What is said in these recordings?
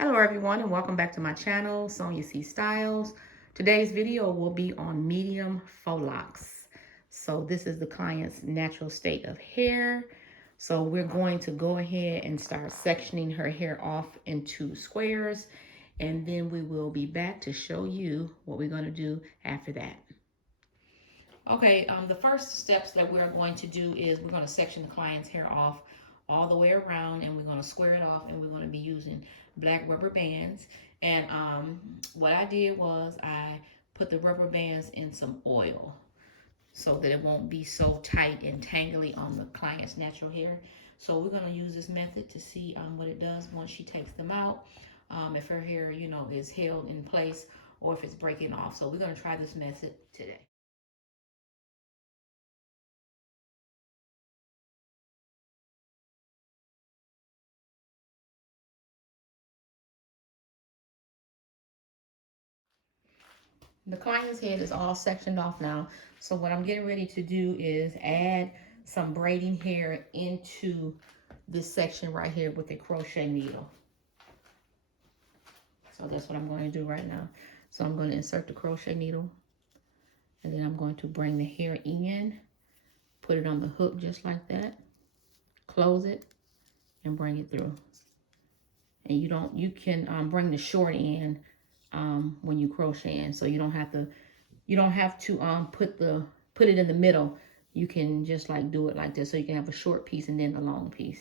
Hello everyone and welcome back to my channel, Sonia C Styles. Today's video will be on medium faux locks. So this is the client's natural state of hair. So we're going to go ahead and start sectioning her hair off into squares, and then we will be back to show you what we're going to do after that. Okay, the first steps that we're going to do is we're going to section the client's hair off all the way around, and we're going to square it off, and we're going to be using black rubber bands. And what I did was I put the rubber bands in some oil so that it won't be so tight and tangly on the client's natural hair. So we're going to use this method to see what it does once she takes them out, if her hair, is held in place or if it's breaking off. So we're going to try this method today. The client's head is all sectioned off now. So what I'm getting ready to do is add some braiding hair into this section right here with a crochet needle. So that's what I'm going to do right now. So I'm going to insert the crochet needle, and then I'm going to bring the hair in, put it on the hook just like that, close it, and bring it through. And you can bring the short end when you crochet in, so you don't have to put it in the middle. You can just like do it like this, so you can have a short piece and then a long piece.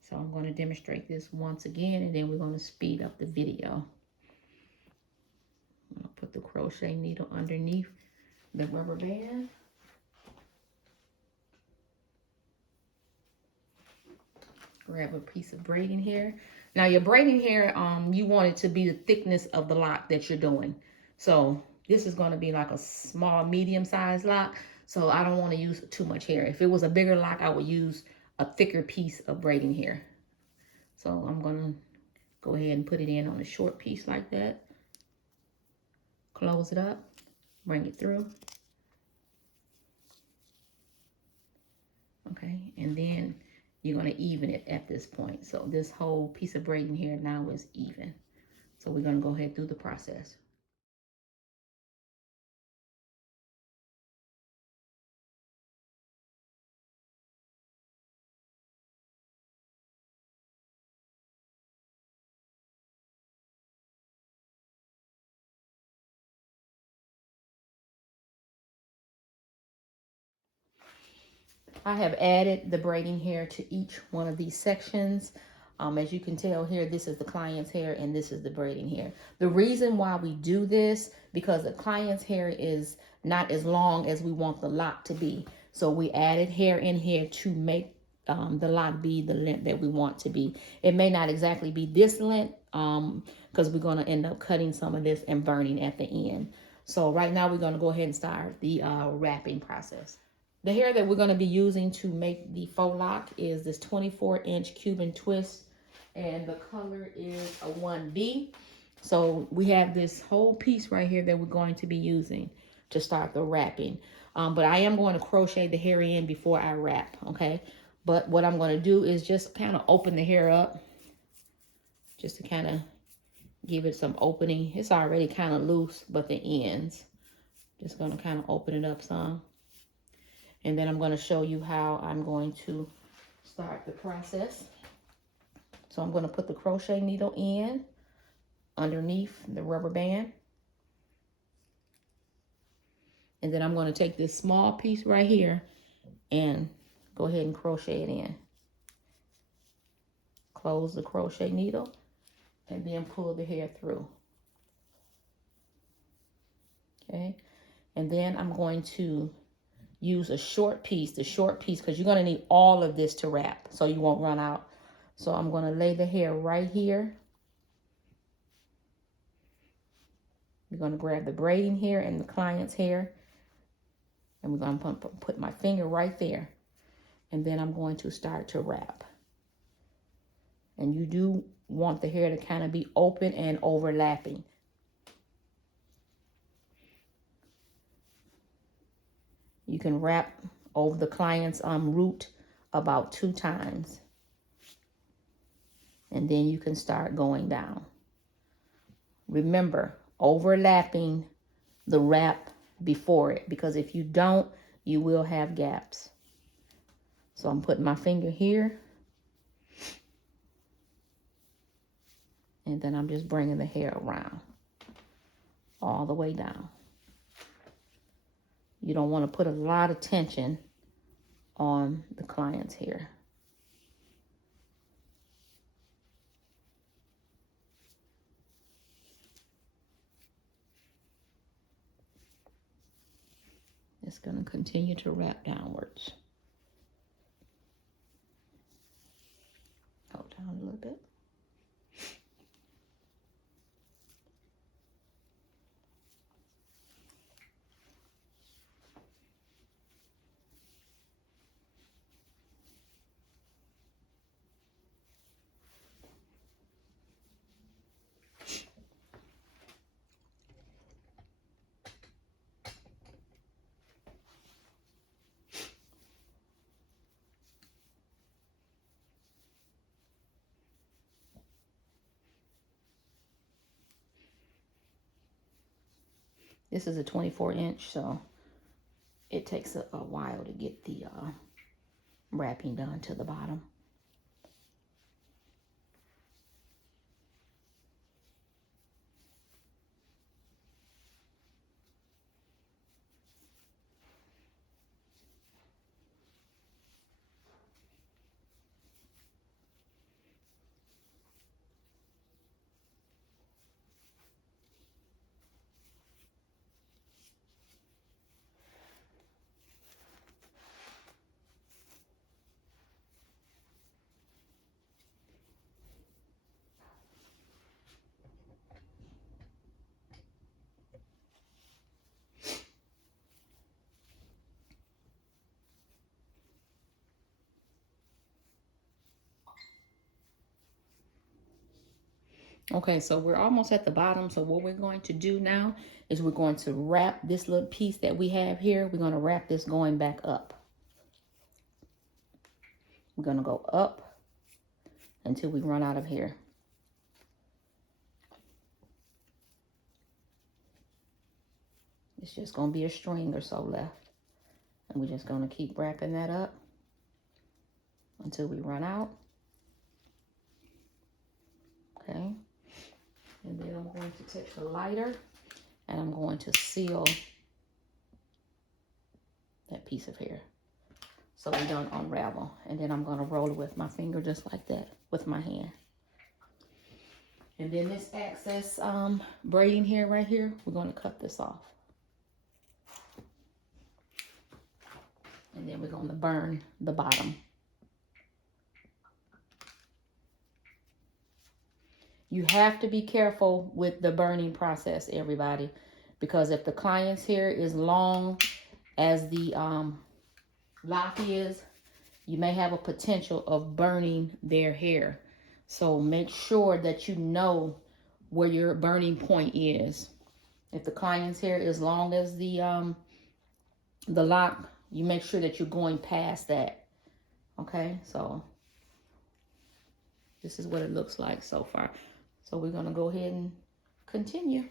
So I'm going to demonstrate this once again, and then we're going to speed up the video. I'm going to put the crochet needle underneath the rubber band. Grab a piece of braiding hair. Now your braiding hair, you want it to be the thickness of the lock that you're doing. So this is going to be like a small, medium-sized lock. So I don't want to use too much hair. If it was a bigger lock, I would use a thicker piece of braiding hair. So I'm going to go ahead and put it in on a short piece like that. Close it up. Bring it through. Okay, and then you're going to even it at this point. So this whole piece of braiding hair now is even. So we're going to go ahead through the process. I have added the braiding hair to each one of these sections. As you can tell here, this is the client's hair and this is the braiding hair. The reason why we do this, because the client's hair is not as long as we want the lock to be. So we added hair in here to make the lock be the length that we want to be. It may not exactly be this length because we're going to end up cutting some of this and burning at the end. So right now we're going to go ahead and start the wrapping process. The hair that we're going to be using to make the faux lock is this 24-inch Cubin twist, and the color is a 1B. So we have this whole piece right here that we're going to be using to start the wrapping. But I am going to crochet the hair in before I wrap, okay? But what I'm going to do is just kind of open the hair up, just to kind of give it some opening. It's already kind of loose, but the ends, just going to kind of open it up some. And then I'm going to show you how I'm going to start the process. So I'm going to put the crochet needle in underneath the rubber band. And then I'm going to take this small piece right here and go ahead and crochet it in. Close the crochet needle and then pull the hair through. Okay. And then I'm going to use a short piece, because you're going to need all of this to wrap so you won't run out. So I'm going to lay the hair right here. We're going to grab the braiding hair and the client's hair, and we're going to put my finger right there, and then I'm going to start to wrap. And you do want the hair to kind of be open and overlapping. You can wrap over the client's root about 2 times. and then you can start going down. Remember, overlapping the wrap before it, because if you don't, you will have gaps. So I'm putting my finger here, and then I'm just bringing the hair around all the way down. You don't want to put a lot of tension on the client's hair. It's going to continue to wrap downwards. Go down a little bit. This is a 24-inch, so it takes a while to get the wrapping done to the bottom. Okay, so we're almost at the bottom. So what we're going to do now is we're going to wrap this little piece that we have here. We're going to wrap this going back up. We're going to go up until we run out of hair. It's just going to be a string or so left. And we're just going to keep wrapping that up until we run out. Okay. And then I'm going to take the lighter and I'm going to seal that piece of hair so we don't unravel. And then I'm going to roll it with my finger just like that with my hand. And then this excess braiding hair right here, we're going to cut this off. And then we're going to burn the bottom. You have to be careful with the burning process, everybody, because if the client's hair is long as the lock is, you may have a potential of burning their hair. So make sure that you know where your burning point is. If the client's hair is long as the lock, you make sure that you're going past that. Okay, so this is what it looks like so far. So we're going to go ahead and continue.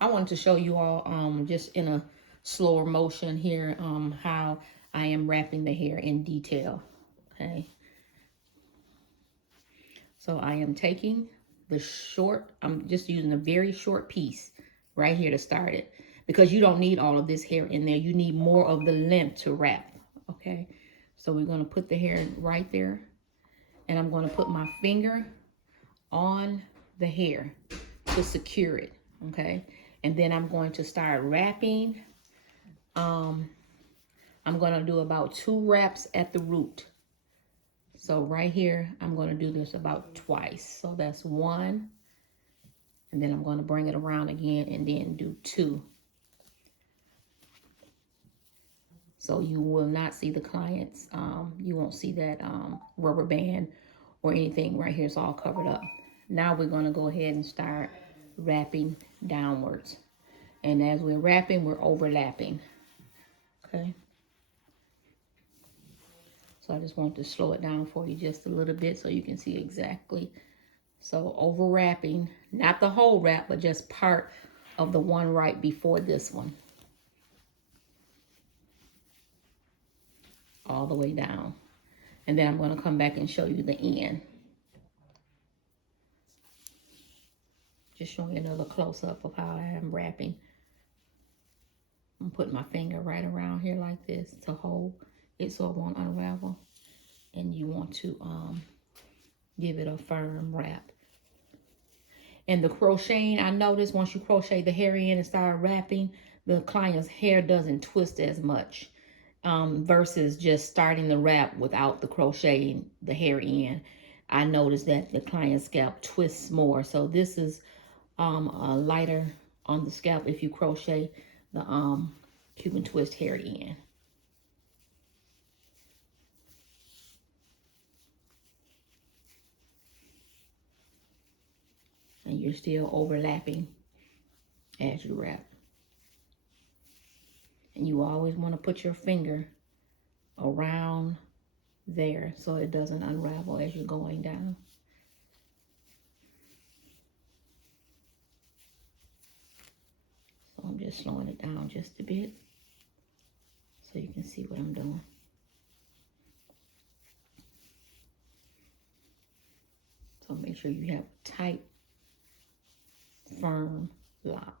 I wanted to show you all just in a slower motion here how I am wrapping the hair in detail. Okay. So I am taking the short, I'm just using a very short piece right here to start it, because you don't need all of this hair in there. You need more of the length to wrap. Okay. So we're going to put the hair right there, and I'm going to put my finger on the hair to secure it. Okay. And then I'm going to start wrapping I'm going to do about 2 wraps at the root. So right here, I'm going to do this about twice. So that's 1. And then I'm going to bring it around again and then do 2. So you will not see the clients. You won't see that rubber band or anything right here. It's all covered up. Now we're going to go ahead and start wrapping downwards. And as we're wrapping, we're overlapping. Okay. So I just want to slow it down for you just a little bit so you can see exactly. So over wrapping, not the whole wrap, but just part of the one right before this one. All the way down. And then I'm going to come back and show you the end. Just showing you another close-up of how I am wrapping. I'm putting my finger right around here like this to hold it so it won't unravel. And you want to give it a firm wrap. And the crocheting, I noticed once you crochet the hair in and start wrapping, the client's hair doesn't twist as much versus just starting the wrap without the crocheting the hair in. I noticed that the client's scalp twists more. So this is lighter on the scalp if you crochet the Cuban twist hair in. And you're still overlapping as you wrap. And you always want to put your finger around there so it doesn't unravel as you're going down. So I'm just slowing it down just a bit so you can see what I'm doing. So make sure you have tight, firm lock.